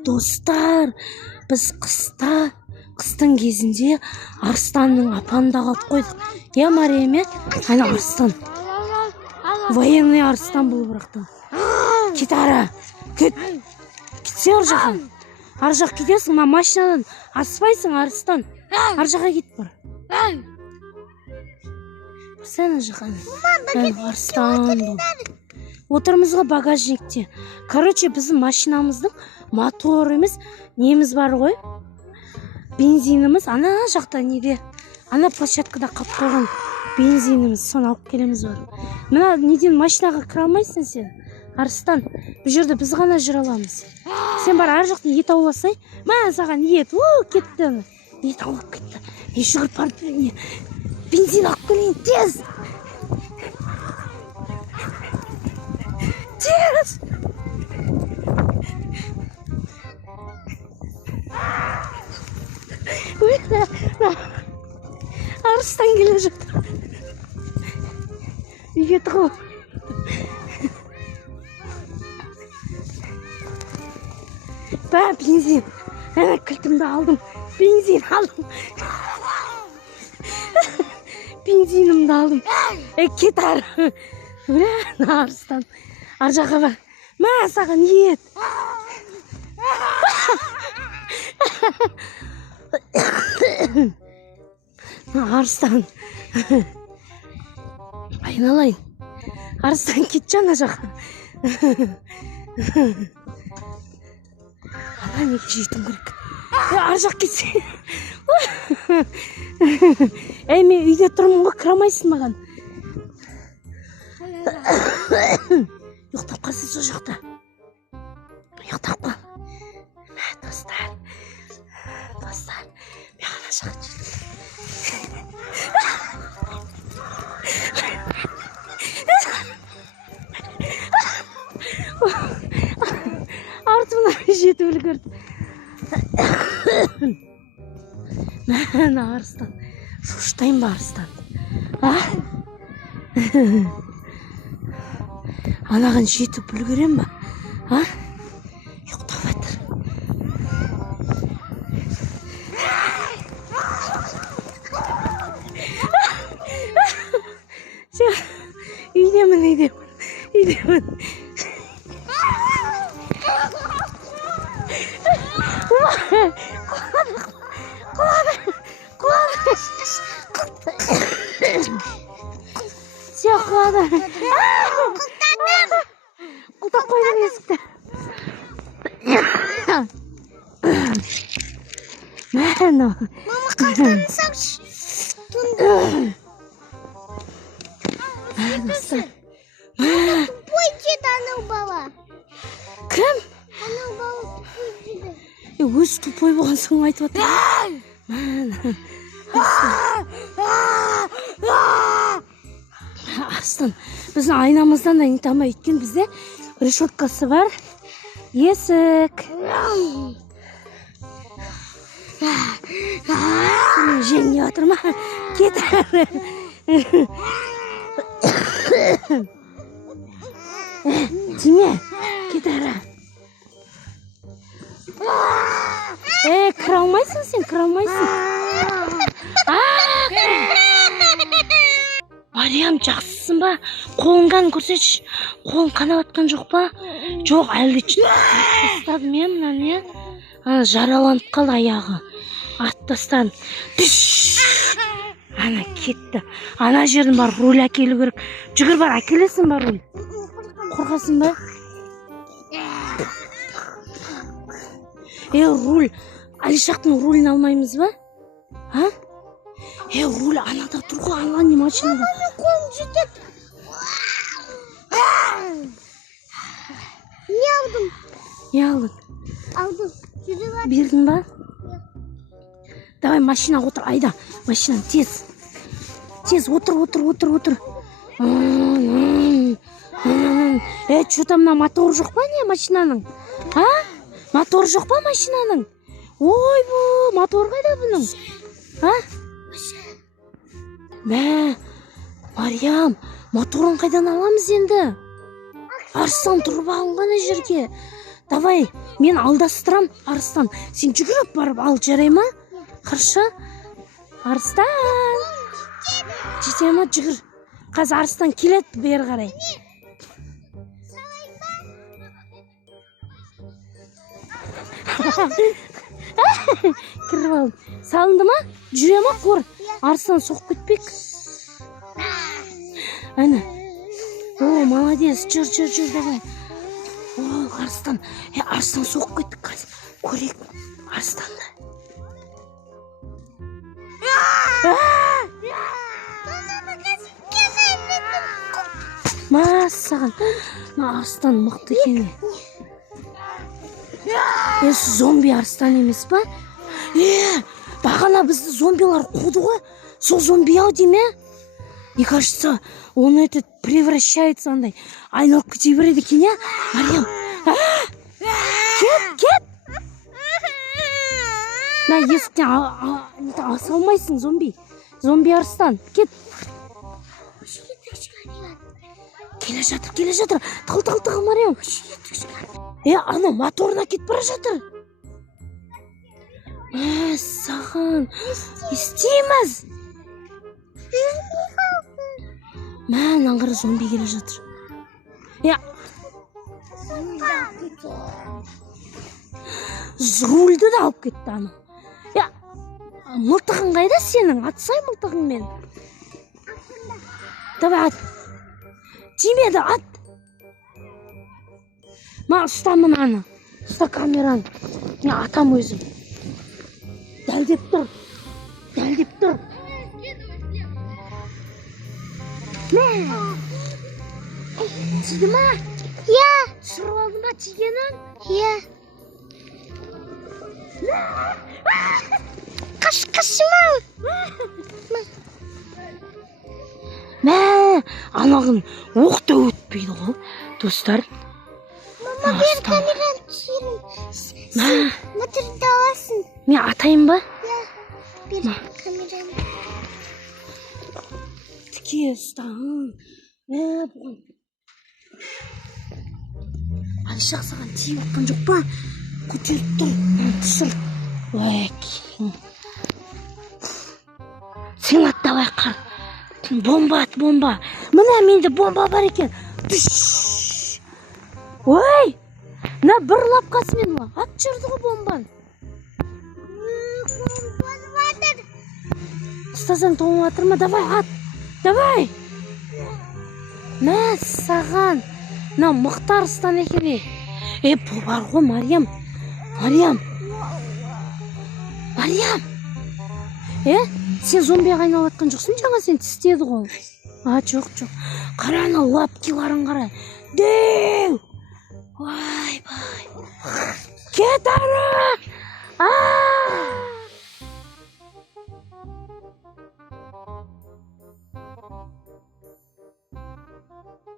Достар, біз қыстың кезінде арыстанның апанында қалып қойдық. Е, Мариям, ана арыстан. Военный арыстан бұл бірақтан. Кет ара, кет. Кетсе ар жаққа. Ар жақ кетесің, машинадан аспайсың арыстан. Ар жаққа кет бар. Сәні жаққа. Арыстан бұл. Отырмызға багажникте. Короче, біздің машинамыздың мотор емес, неміз бар ғой. Бензиніміз ана жақта неде. Ана площадкада қалып қойған бензиніміз. Соны алып келеміз бар. Мына неден машинаға кіре алмайсың сен. Арыстан, бұл жерде біз ғана жүре аламыз. Сен бар ар жақта ет ауласай. Мә саған ет. Кетті. Ет аулап кетті. Мен жүгіріп барып бензин алып келейін, тез. Тез. Арыстан келе жатыр. Үйге тығыл. Ба, бензин. Ана кілтімді алдым. Бензин алдым. Бензинімді алдым. Кет ары. Арыстан. Ар жаққа бар. Мә, саған ет. Арыстан. Айналайын. Арыстан кетші ана жаққа. Ана неге жетім керек. Ар жақ кетсе. Мен үйде тұрмын ғой, кіре алмайсың маған. Ұйықтап қалсың сол жақта. Ұйықтап қал. Достар. Мен ана жаққа жүрдім. Артымнан жетіп үлгерді. Мәні арыстан. Шуштайын ба арыстан? Анаған жетіп үлгерем ба? Ұйықтап жатыр. Үйдемін. Құлады. Құлтап қойдым есікті. Мама, қалтаны сақшы. Тупой деді анау бала. Кім? Анау бала тупой деді. Өзі тупой болған соң айтып отыр. Арыстан, біздің айнамыздан да нетамай өткен, бізде решеткасы бар. Есік. Жеңе отыр ма? Кет ары. Тиме, кет ары. Кіре алмайсың сен, кіре алмайсың. Мариям, жақсысың ба? Қолыңған көрсетші. Қолың қанаватқан жоқ па? Жоқ, әлі ұстадым мен. Жараланып қалды аяғы. Аттастан. Ана кетті. Ана жердің бар руль әкелу керек. Жүгір бар, әкелесің бар руль. Қорқасың ба? Руль. Алишақтың рулін алмаймыз ба? Руль анада тұр ғой, ана не машинада. Қолым жетеді. Не алдым? Не алдың? Алдым. Бердің ба? Давай машина отыр, айда. Машина тез. Тез отыр. Что-то мына мотор жоқ па не машинаның? Мотор жоқ па машинаның? Ой, бұл мотор қайда бұның? Мә, Мариям, моторын қайдан аламыз енді? Арыстан тұрып алынған жерге. Давай, Мен алдастырам, Арыстан. Сен жүгіріп барып ал, жарай ма? Хорошо? Арыстан. Жете ма? Жүгір. Қазір Арыстан келеді бері қарай. Кіріп алдым. Салынды ма? Жүре ма? Қор. Арыстан соқып кетпек. Әні. О, молодец. Жүр, давай. О, Арыстан. Арыстан соқып кетті. Қазір көрейік Арыстанды. Массаған. Арыстан мықты екен. Зомби Арыстан емес па? Бағана бізді зомбилар қуды ғой. Сол зомби-ау дейме? Мне кажется, он этот превращается андай. Айналып кете береді екен, я? Мариям. Кет. На, есіктен аса алмайсың, зомби. Зомби Арыстан, кет. Келе жатыр. Тығыл, Мариям. Ана моторына кетіп бара жатыр. Саған. Істейміз. Маған қара зомби келе жатыр. Рульді да алып кетті ана. Мылтығың қайда сенің? Атсай мылтығыңмен. Давай ат. Тимеді ат. Ма ұста мынаны. Ұста камераны. Атам өзім. Дәлдеп тұр. Тиді ма? Түсіріп алды ма тигенін? Қашма. Анағын оқты өтпейді ғой, достар. Мама, бер камераны түсірім. Сен моторды аласың. Мен атайын ба? Бер камераны. Тіке ұстағын. Алшақ саған тиіп отқан жоқ па? Көтеріп тұр. Түсір. Сен ат давай қар. Бомба ат. Мына менде бомба бар екен. Ой! На бір лапқасымен ат жүрді ғой бомбан. Бомбаны батыр. Ұстасаң тоңып атыр ма? Давай ат. Давай! Мә саған. Мықты Арыстан екен. Бұл бар ғой Мариям. Сен зомбияға айналып атқан жоқсың, жаңа сен тістеді ғой. Жоқ. Қара ана лапкиларын қара. Деу! Вай. Кет ары!